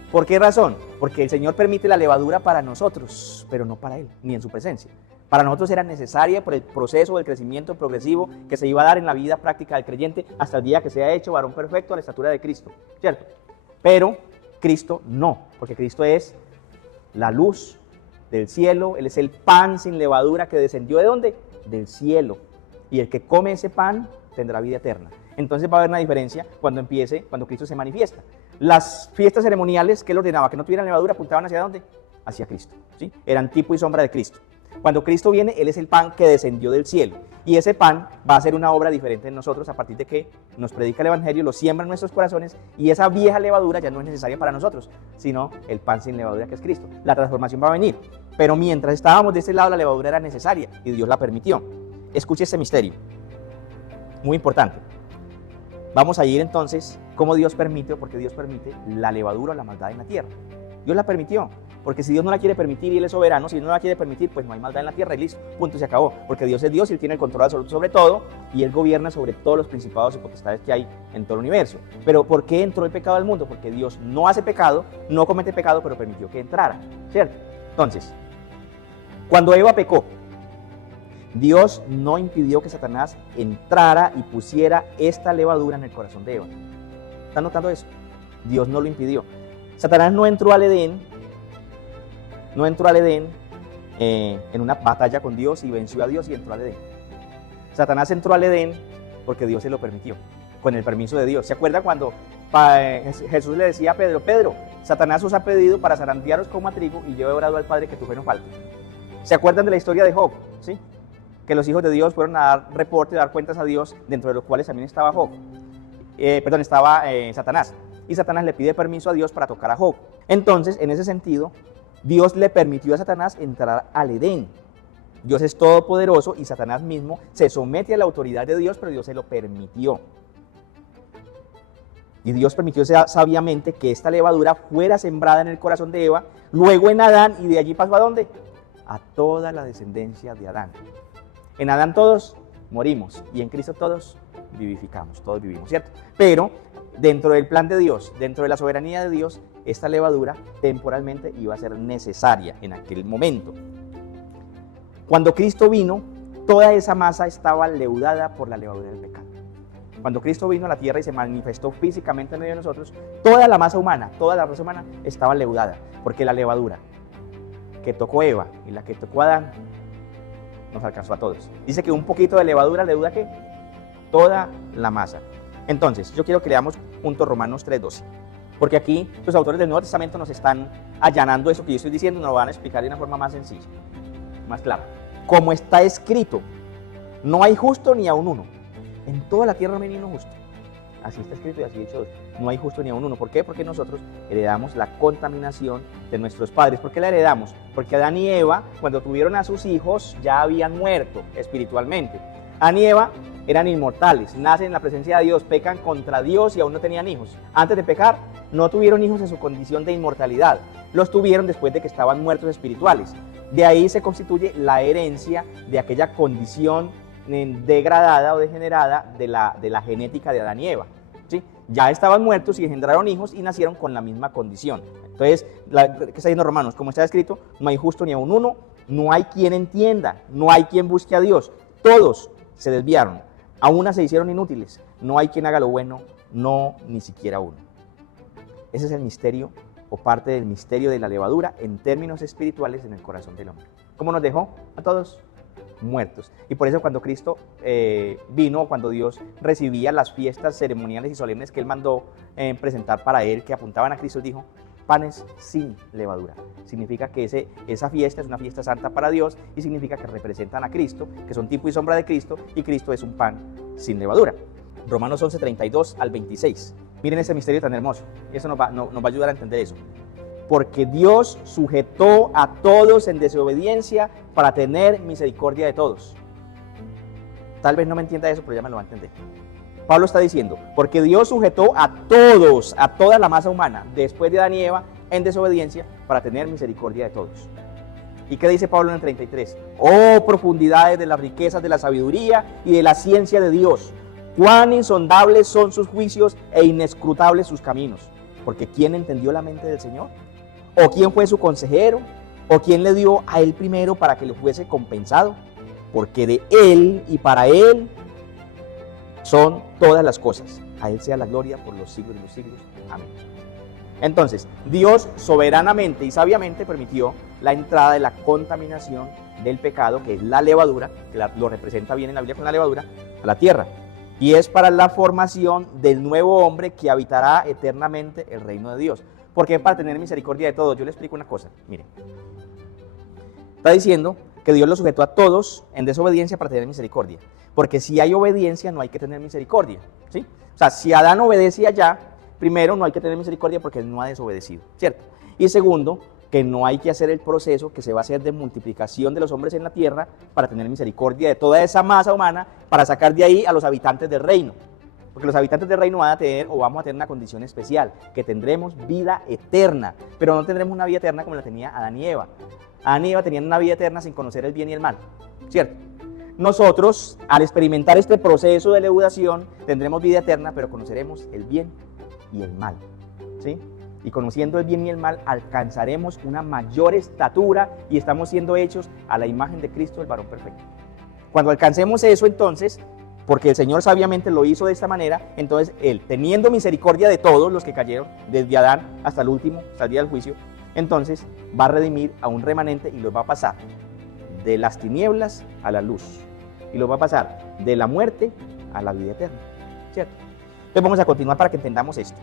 ¿Por qué razón? Porque el Señor permite la levadura para nosotros, pero no para Él, ni en su presencia. Para nosotros era necesaria por el proceso del crecimiento progresivo que se iba a dar en la vida práctica del creyente hasta el día que sea hecho varón perfecto a la estatura de Cristo, ¿cierto? Pero Cristo no, porque Cristo es la luz del cielo, Él es el pan sin levadura que descendió ¿de dónde? Del cielo. Y el que come ese pan tendrá vida eterna. Entonces va a haber una diferencia cuando Cristo se manifiesta. Las fiestas ceremoniales, ¿qué le ordenaba? Que no tuvieran levadura, apuntaban ¿hacia dónde? Hacia Cristo, ¿sí? Eran tipo y sombra de Cristo. Cuando Cristo viene, Él es el pan que descendió del cielo. Y ese pan va a hacer una obra diferente en nosotros a partir de que nos predica el evangelio, lo siembra en nuestros corazones, y esa vieja levadura ya no es necesaria para nosotros, sino el pan sin levadura que es Cristo. La transformación va a venir. Pero mientras estábamos de este lado, la levadura era necesaria y Dios la permitió. Escuche este misterio, muy importante. Vamos a ir entonces cómo Dios permite, porque Dios permite la levadura o la maldad en la tierra. Dios la permitió, porque si Dios no la quiere permitir y Él es soberano, si Él no la quiere permitir, pues no hay maldad en la tierra y listo, punto, se acabó. Porque Dios es Dios y Él tiene el control absoluto sobre todo, y Él gobierna sobre todos los principados y potestades que hay en todo el universo. Pero ¿por qué entró el pecado al mundo? Porque Dios no hace pecado, no comete pecado, pero permitió que entrara, ¿cierto? Entonces, cuando Eva pecó, Dios no impidió que Satanás entrara y pusiera esta levadura en el corazón de Eva. ¿Están notando eso? Dios no lo impidió. Satanás no entró al Edén, en una batalla con Dios y venció a Dios y entró al Edén. Satanás entró al Edén porque Dios se lo permitió, con el permiso de Dios. ¿Se acuerda cuando Jesús le decía a Pedro, Pedro, Satanás os ha pedido para zarandearos como a trigo y yo he orado al Padre que tu fe no falte? ¿Se acuerdan de la historia de Job? ¿Sí? Que los hijos de Dios fueron a dar reporte, a dar cuentas a Dios, dentro de los cuales también estaba Satanás. Y Satanás le pide permiso a Dios para tocar a Job. Entonces, en ese sentido, Dios le permitió a Satanás entrar al Edén. Dios es todopoderoso y Satanás mismo se somete a la autoridad de Dios, pero Dios se lo permitió. Y Dios permitió sabiamente que esta levadura fuera sembrada en el corazón de Eva, luego en Adán, y de allí pasó ¿a dónde? A toda la descendencia de Adán. En Adán todos morimos y en Cristo todos vivificamos, todos vivimos, ¿cierto? Pero dentro del plan de Dios, dentro de la soberanía de Dios, esta levadura temporalmente iba a ser necesaria en aquel momento. Cuando Cristo vino, toda esa masa estaba leudada por la levadura del pecado. Cuando Cristo vino a la tierra y se manifestó físicamente en medio de nosotros, toda la masa humana, toda la raza humana estaba leudada, porque la levadura que tocó Eva y la que tocó Adán nos alcanzó a todos. Dice que un poquito de levadura leuda ¿qué? Toda la masa. Entonces, yo quiero que leamos juntos Romanos 3:12, porque aquí los autores del Nuevo Testamento nos están allanando eso que yo estoy diciendo, nos lo van a explicar de una forma más sencilla, más clara. Como está escrito, no hay justo ni aun uno. En toda la tierra no hay ni uno justo. Así está escrito y así dicho, no hay justo ni aun uno. ¿Por qué? Porque nosotros heredamos la contaminación de nuestros padres. ¿Por qué la heredamos? Porque Adán y Eva, cuando tuvieron a sus hijos, ya habían muerto espiritualmente. Adán y Eva eran inmortales, nacen en la presencia de Dios, pecan contra Dios y aún no tenían hijos. Antes de pecar, no tuvieron hijos en su condición de inmortalidad. Los tuvieron después de que estaban muertos espirituales. De ahí se constituye la herencia de aquella condición degradada o degenerada de la genética de Adán y Eva, ¿sí? Ya estaban muertos y engendraron hijos y nacieron con la misma condición. Entonces, ¿qué está diciendo Romanos? Como está escrito, no hay justo ni aun uno, no hay quien entienda, no hay quien busque a Dios. Todos se desviaron, a una se hicieron inútiles, no hay quien haga lo bueno, no ni siquiera uno. Ese es el misterio o parte del misterio de la levadura en términos espirituales en el corazón del hombre. ¿Cómo nos dejó? A todos muertos. Y por eso cuando Cristo vino, cuando Dios recibía las fiestas ceremoniales y solemnes que Él mandó presentar para Él, que apuntaban a Cristo, Él dijo, panes sin levadura. Significa que esa fiesta es una fiesta santa para Dios y significa que representan a Cristo, que son tipo y sombra de Cristo, y Cristo es un pan sin levadura. Romanos 11, 32 al 26. Miren ese misterio tan hermoso. Eso nos va a ayudar a entender eso. Porque Dios sujetó a todos en desobediencia para tener misericordia de todos. Tal vez no me entienda eso, pero ya me lo va a entender. Pablo está diciendo, porque Dios sujetó a todos, a toda la masa humana, después de Adán y Eva, en desobediencia, para tener misericordia de todos. ¿Y qué dice Pablo en el 33? Oh, profundidades de las riquezas de la sabiduría y de la ciencia de Dios. Cuán insondables son sus juicios e inescrutables sus caminos. Porque ¿quién entendió la mente del Señor? ¿O quién fue su consejero? ¿O quién le dio a él primero para que le fuese compensado? Porque de él y para él son todas las cosas. A él sea la gloria por los siglos de los siglos. Amén. Entonces, Dios soberanamente y sabiamente permitió la entrada de la contaminación del pecado, que es la levadura, que lo representa bien en la Biblia con la levadura, a la tierra. Y es para la formación del nuevo hombre que habitará eternamente el reino de Dios. Porque para tener misericordia de todos. Yo le explico una cosa, miren. Está diciendo que Dios lo sujetó a todos en desobediencia para tener misericordia. Porque si hay obediencia no hay que tener misericordia, ¿sí? O sea, si Adán obedece allá, primero no hay que tener misericordia porque él no ha desobedecido, ¿cierto? Y segundo, que no hay que hacer el proceso que se va a hacer de multiplicación de los hombres en la tierra para tener misericordia de toda esa masa humana, para sacar de ahí a los habitantes del reino. Porque los habitantes del reino van a tener o vamos a tener una condición especial, que tendremos vida eterna, pero no tendremos una vida eterna como la tenía Adán y Eva. Adán y Eva tenían una vida eterna sin conocer el bien y el mal, ¿cierto? Nosotros, al experimentar este proceso de leudación, tendremos vida eterna, pero conoceremos el bien y el mal, ¿sí? Y conociendo el bien y el mal, alcanzaremos una mayor estatura y estamos siendo hechos a la imagen de Cristo, el varón perfecto. Cuando alcancemos eso, entonces, porque el Señor sabiamente lo hizo de esta manera, entonces Él, teniendo misericordia de todos los que cayeron, desde Adán hasta el último, hasta el día del juicio, entonces va a redimir a un remanente y los va a pasar de las tinieblas a la luz. Y los va a pasar de la muerte a la vida eterna, ¿cierto? Entonces vamos a continuar para que entendamos esto.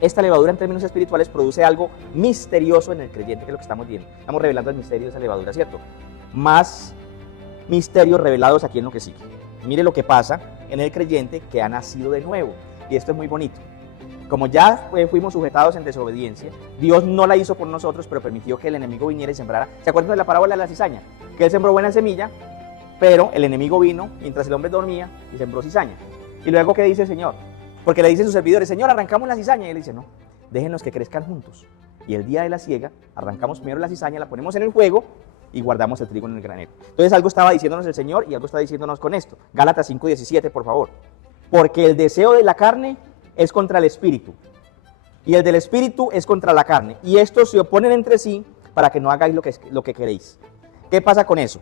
Esta levadura en términos espirituales produce algo misterioso en el creyente, que es lo que estamos viendo. Estamos revelando el misterio de esa levadura, ¿cierto? Más misterios revelados aquí en lo que sigue. Mire lo que pasa en el creyente que ha nacido de nuevo. Y esto es muy bonito. Como ya fuimos sujetados en desobediencia, Dios no la hizo por nosotros, pero permitió que el enemigo viniera y sembrara. ¿Se acuerdan de la parábola de la cizaña? Que él sembró buena semilla, pero el enemigo vino mientras el hombre dormía y sembró cizaña. Y luego, ¿qué dice el Señor? Porque le dicen sus servidores, Señor, arrancamos la cizaña. Y él dice, no, déjenos que crezcan juntos. Y el día de la siega, arrancamos primero la cizaña, la ponemos en el fuego y guardamos el trigo en el granero. Entonces algo estaba diciéndonos el Señor y algo está diciéndonos con esto. Gálatas 5:17, por favor. Porque el deseo de la carne es contra el espíritu, y el del espíritu es contra la carne, y estos se oponen entre sí para que no hagáis lo que queréis. ¿Qué pasa con eso?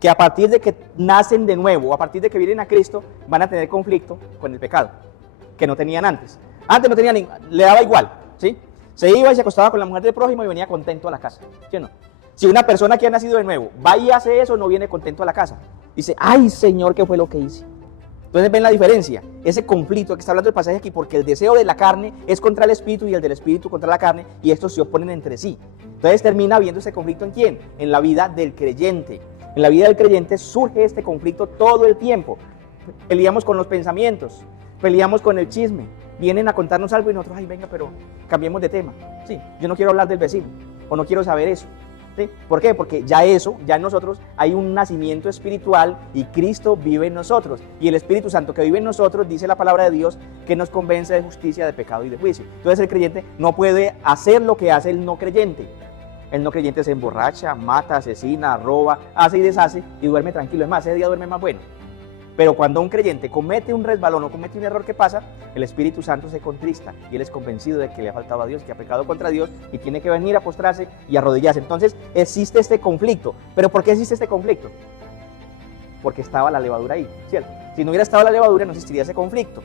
Que a partir de que nacen de nuevo, a partir de que vienen a Cristo, van a tener conflicto con el pecado, que no tenían antes. Antes no tenían, le daba igual, ¿sí? Se iba y se acostaba con la mujer del prójimo y venía contento a la casa, ¿sí o no? Si una persona que ha nacido de nuevo va y hace eso, no viene contento a la casa. Dice, ay Señor, ¿qué fue lo que hice? Entonces ven la diferencia, ese conflicto que está hablando el pasaje aquí, porque el deseo de la carne es contra el espíritu y el del espíritu contra la carne, y estos se oponen entre sí. Entonces termina habiendo ese conflicto ¿en quién? En la vida del creyente. En la vida del creyente surge este conflicto todo el tiempo. Peleamos con los pensamientos, peleamos con el chisme, vienen a contarnos algo y nosotros, ay venga, pero cambiemos de tema. Sí, yo no quiero hablar del vecino, o no quiero saber eso. ¿Sí? ¿Por qué? Porque ya en nosotros hay un nacimiento espiritual y Cristo vive en nosotros. Y el Espíritu Santo que vive en nosotros, dice la palabra de Dios, que nos convence de justicia, de pecado y de juicio. Entonces el creyente no puede hacer lo que hace el no creyente. El no creyente se emborracha, mata, asesina, roba, hace y deshace y duerme tranquilo. Es más, ese día duerme más bueno. Pero cuando un creyente comete un resbalón o comete un error, ¿qué pasa? El Espíritu Santo se contrista y él es convencido de que le ha faltado a Dios, que ha pecado contra Dios y tiene que venir a postrarse y arrodillarse. Entonces existe este conflicto. ¿Pero por qué existe este conflicto? Porque estaba la levadura ahí, ¿cierto? Si no hubiera estado la levadura no existiría ese conflicto.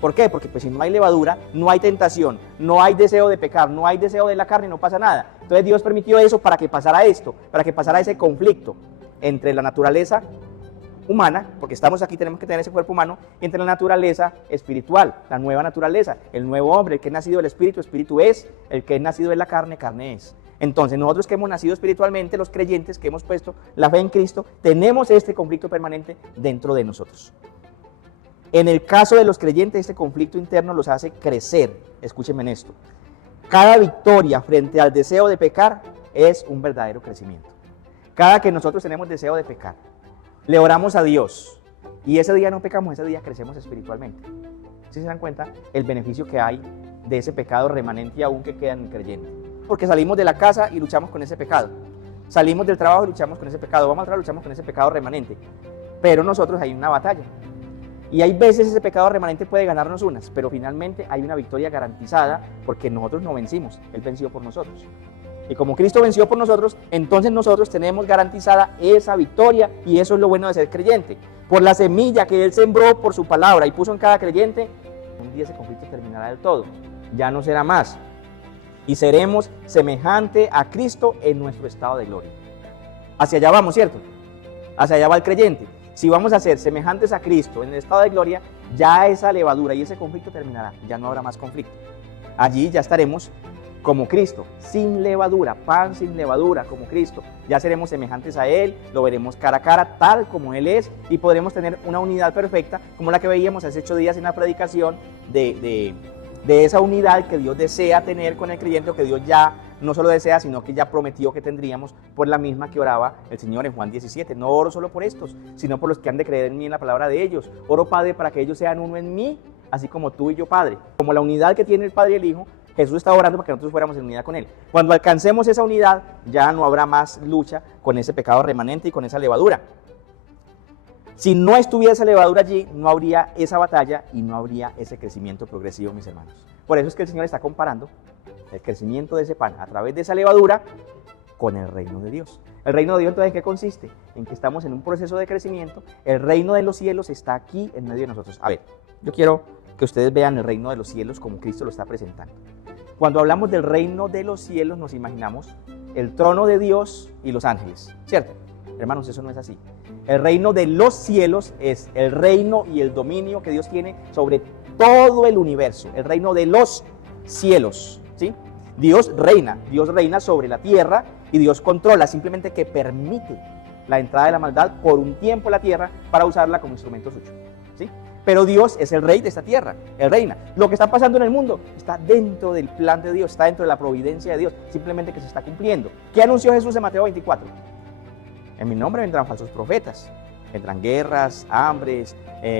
¿Por qué? Porque pues si no hay levadura, no hay tentación, no hay deseo de pecar, no hay deseo de la carne, no pasa nada. Entonces Dios permitió eso para que pasara esto, para que pasara ese conflicto entre la naturaleza humana, porque estamos aquí, tenemos que tener ese cuerpo humano, y entre la naturaleza espiritual, la nueva naturaleza, el nuevo hombre, el que es nacido del espíritu, espíritu es, el que es nacido de la carne, carne es. Entonces nosotros que hemos nacido espiritualmente, los creyentes que hemos puesto la fe en Cristo, tenemos este conflicto permanente dentro de nosotros. En el caso de los creyentes, este conflicto interno los hace crecer. Escúchenme en esto. Cada victoria frente al deseo de pecar es un verdadero crecimiento. Cada que nosotros tenemos deseo de pecar, le oramos a Dios y ese día no pecamos, ese día crecemos espiritualmente. ¿Sí se dan cuenta el beneficio que hay de ese pecado remanente aún que queda en el creyente? Porque salimos de la casa y luchamos con ese pecado. Salimos del trabajo y luchamos con ese pecado. Vamos a trabajar y luchamos con ese pecado remanente. Pero nosotros hay una batalla. Y hay veces ese pecado remanente puede ganarnos unas, pero finalmente hay una victoria garantizada porque nosotros no vencimos, Él venció por nosotros. Y como Cristo venció por nosotros, entonces nosotros tenemos garantizada esa victoria y eso es lo bueno de ser creyente. Por la semilla que Él sembró por su palabra y puso en cada creyente, un día ese conflicto terminará del todo, ya no será más. Y seremos semejante a Cristo en nuestro estado de gloria. Hacia allá vamos, ¿cierto? Hacia allá va el creyente. Si vamos a ser semejantes a Cristo en el estado de gloria, ya esa levadura y ese conflicto terminará, ya no habrá más conflicto. Allí ya estaremos como Cristo, sin levadura, pan sin levadura, como Cristo. Ya seremos semejantes a Él, lo veremos cara a cara, tal como Él es, y podremos tener una unidad perfecta, como la que veíamos hace 8 días en la predicación, de esa unidad que Dios desea tener con el creyente, o que Dios ya no solo desea, sino que ya prometió que tendríamos, por la misma que oraba el Señor en Juan 17. No oro solo por estos, sino por los que han de creer en mí en la palabra de ellos. Oro, Padre, para que ellos sean uno en mí, así como tú y yo, Padre. Como la unidad que tiene el Padre y el Hijo, Jesús estaba orando para que nosotros fuéramos en unidad con Él. Cuando alcancemos esa unidad, ya no habrá más lucha con ese pecado remanente y con esa levadura. Si no estuviera esa levadura allí, no habría esa batalla y no habría ese crecimiento progresivo, mis hermanos. Por eso es que el Señor está comparando el crecimiento de ese pan a través de esa levadura con el reino de Dios. El reino de Dios, entonces, ¿en qué consiste? En que estamos en un proceso de crecimiento. El reino de los cielos está aquí en medio de nosotros. A ver, yo quiero que ustedes vean el reino de los cielos como Cristo lo está presentando. Cuando hablamos del reino de los cielos, nos imaginamos el trono de Dios y los ángeles, ¿cierto? Hermanos, eso no es así. El reino de los cielos es el reino y el dominio que Dios tiene sobre todo el universo. El reino de los cielos, ¿sí? Dios reina sobre la tierra y Dios controla, simplemente que permite la entrada de la maldad por un tiempo en la tierra para usarla como instrumento suyo, ¿sí? Pero Dios es el rey de esta tierra, Él reina. Lo que está pasando en el mundo está dentro del plan de Dios, está dentro de la providencia de Dios, simplemente que se está cumpliendo. ¿Qué anunció Jesús en Mateo 24? En mi nombre vendrán falsos profetas, vendrán guerras, hambres,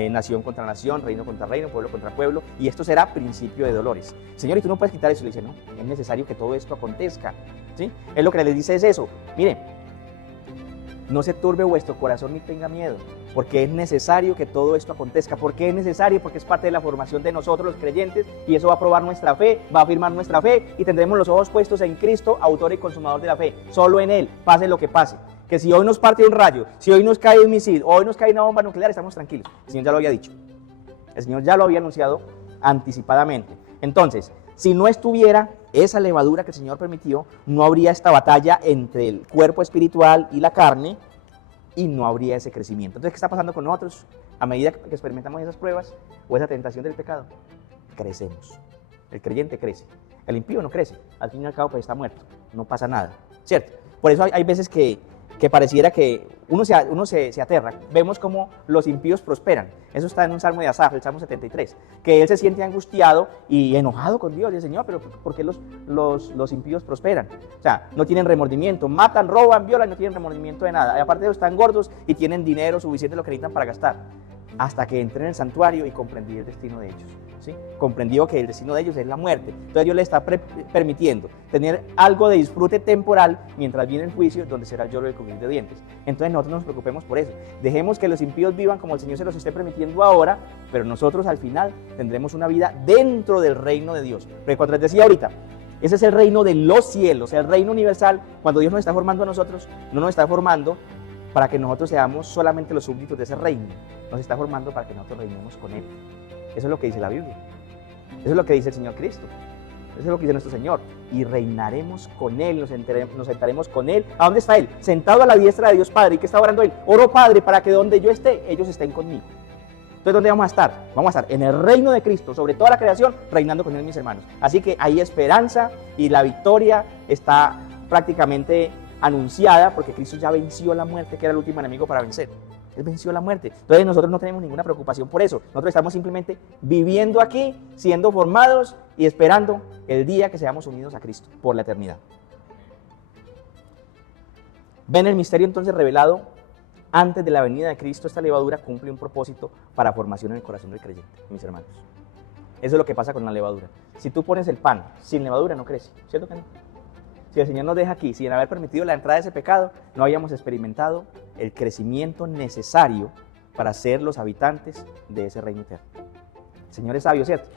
nación contra nación, reino contra reino, pueblo contra pueblo, y esto será principio de dolores. Señor, y tú no puedes quitar eso. Le dice, no, es necesario que todo esto acontezca, ¿sí? Él lo que les dice es eso. Mire, No se turbe vuestro corazón ni tenga miedo, porque es necesario que todo esto acontezca. ¿Por qué es necesario? Porque es parte de la formación de nosotros los creyentes, y eso va a probar nuestra fe, va a afirmar nuestra fe, y tendremos los ojos puestos en Cristo, autor y consumador de la fe. Solo en Él, pase lo que pase. Que si hoy nos parte un rayo, si hoy nos cae un misil, o hoy nos cae una bomba nuclear, estamos tranquilos. El Señor ya lo había dicho. El Señor ya lo había anunciado anticipadamente. Entonces, si no estuviera esa levadura que el Señor permitió, no habría esta batalla entre el cuerpo espiritual y la carne, y no habría ese crecimiento. Entonces, ¿qué está pasando con nosotros? A medida que experimentamos esas pruebas o esa tentación del pecado, crecemos. El creyente crece. El impío no crece. Al fin y al cabo, pues está muerto. No pasa nada. ¿Cierto? Por eso hay veces que pareciera que uno se aterra. Vemos cómo los impíos prosperan. Eso está en un salmo de Asaf, el Salmo 73. Que él se siente angustiado y enojado con Dios. Dice, Señor, pero ¿por qué los impíos prosperan? O sea, no tienen remordimiento. Matan, roban, violan, no tienen remordimiento de nada. Y aparte de eso, están gordos y tienen dinero suficiente lo que necesitan para gastar. Hasta que entré en el santuario y comprendí el destino de ellos. ¿Sí? Comprendió que el destino de ellos es la muerte. Entonces Dios le está permitiendo tener algo de disfrute temporal mientras viene el juicio, donde será el lloro y el crujir de dientes. Entonces nosotros nos preocupemos por eso. Dejemos que los impíos vivan como el Señor se los esté permitiendo ahora, pero nosotros al final tendremos una vida dentro del reino de Dios. Porque cuando les decía ahorita, ese es el reino de los cielos, el reino universal. Cuando Dios nos está formando a nosotros, no nos está formando para que nosotros seamos solamente los súbditos de ese reino. Nos está formando para que nosotros reinemos con Él. Eso es lo que dice la Biblia. Eso es lo que dice el Señor Cristo. Eso es lo que dice nuestro Señor. Y reinaremos con Él, nos sentaremos con Él. ¿A dónde está Él? Sentado a la diestra de Dios Padre. ¿Y qué está orando Él? Oro, Padre, para que donde yo esté, ellos estén conmigo. Entonces, ¿dónde vamos a estar? Vamos a estar en el reino de Cristo, sobre toda la creación, reinando con Él, mis hermanos. Así que hay esperanza y la victoria está prácticamente anunciada, porque Cristo ya venció la muerte, que era el último enemigo para vencer. Él venció la muerte. Entonces nosotros no tenemos ninguna preocupación por eso. Nosotros estamos simplemente viviendo aquí, siendo formados y esperando el día que seamos unidos a Cristo por la eternidad. Ven el misterio entonces revelado antes de la venida de Cristo. Esta levadura cumple un propósito para formación en el corazón del creyente, mis hermanos. Eso es lo que pasa con la levadura. Si tú pones el pan sin levadura, no crece, ¿cierto que no? Si el Señor nos deja aquí, sin haber permitido la entrada de ese pecado, no habíamos experimentado el crecimiento necesario para ser los habitantes de ese reino eterno. El Señor es sabio, ¿cierto?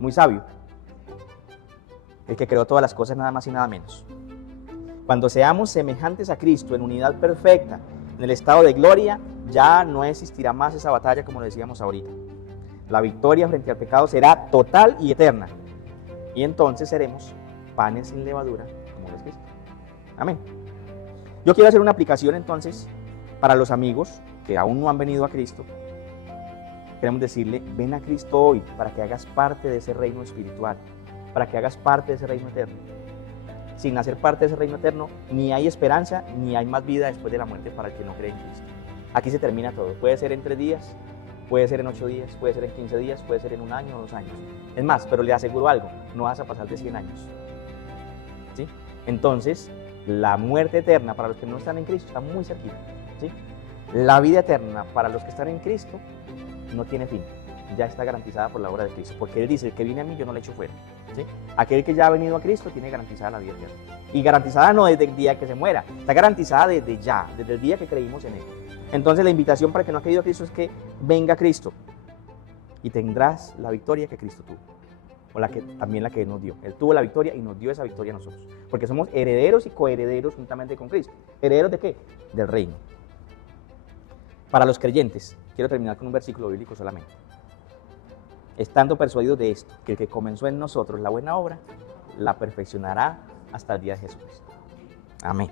Muy sabio. El que creó todas las cosas, nada más y nada menos. Cuando seamos semejantes a Cristo en unidad perfecta, en el estado de gloria, ya no existirá más esa batalla como lo decíamos ahorita. La victoria frente al pecado será total y eterna. Y entonces seremos panes sin levadura, como les dije. Amén. Yo quiero hacer una aplicación entonces para los amigos que aún no han venido a Cristo. Queremos decirle, ven a Cristo hoy para que hagas parte de ese reino espiritual, para que hagas parte de ese reino eterno. Sin hacer parte de ese reino eterno, ni hay esperanza, ni hay más vida después de la muerte para el que no cree en Cristo. Aquí se termina todo. Puede ser en 3 días, puede ser en 8 días, puede ser en 15 días, puede ser en 1 año o 2 años. Es más, pero le aseguro algo, no vas a pasar de 100 años. ¿Sí? Entonces, la muerte eterna para los que no están en Cristo está muy cerquita. ¿Sí? La vida eterna para los que están en Cristo no tiene fin. Ya está garantizada por la obra de Cristo. Porque Él dice, el que viene a mí yo no le echo fuera. ¿Sí? Aquel que ya ha venido a Cristo tiene garantizada la vida eterna. Y garantizada no desde el día que se muera, está garantizada desde ya, desde el día que creímos en Él. Entonces la invitación para el que no ha creído a Cristo es que venga a Cristo y tendrás la victoria que Cristo tuvo. O también la que Él nos dio. Él tuvo la victoria y nos dio esa victoria a nosotros. Porque somos herederos y coherederos juntamente con Cristo. ¿Herederos de qué? Del reino. Para los creyentes, quiero terminar con un versículo bíblico solamente. Estando persuadidos de esto, que el que comenzó en nosotros la buena obra, la perfeccionará hasta el día de Jesucristo. Amén.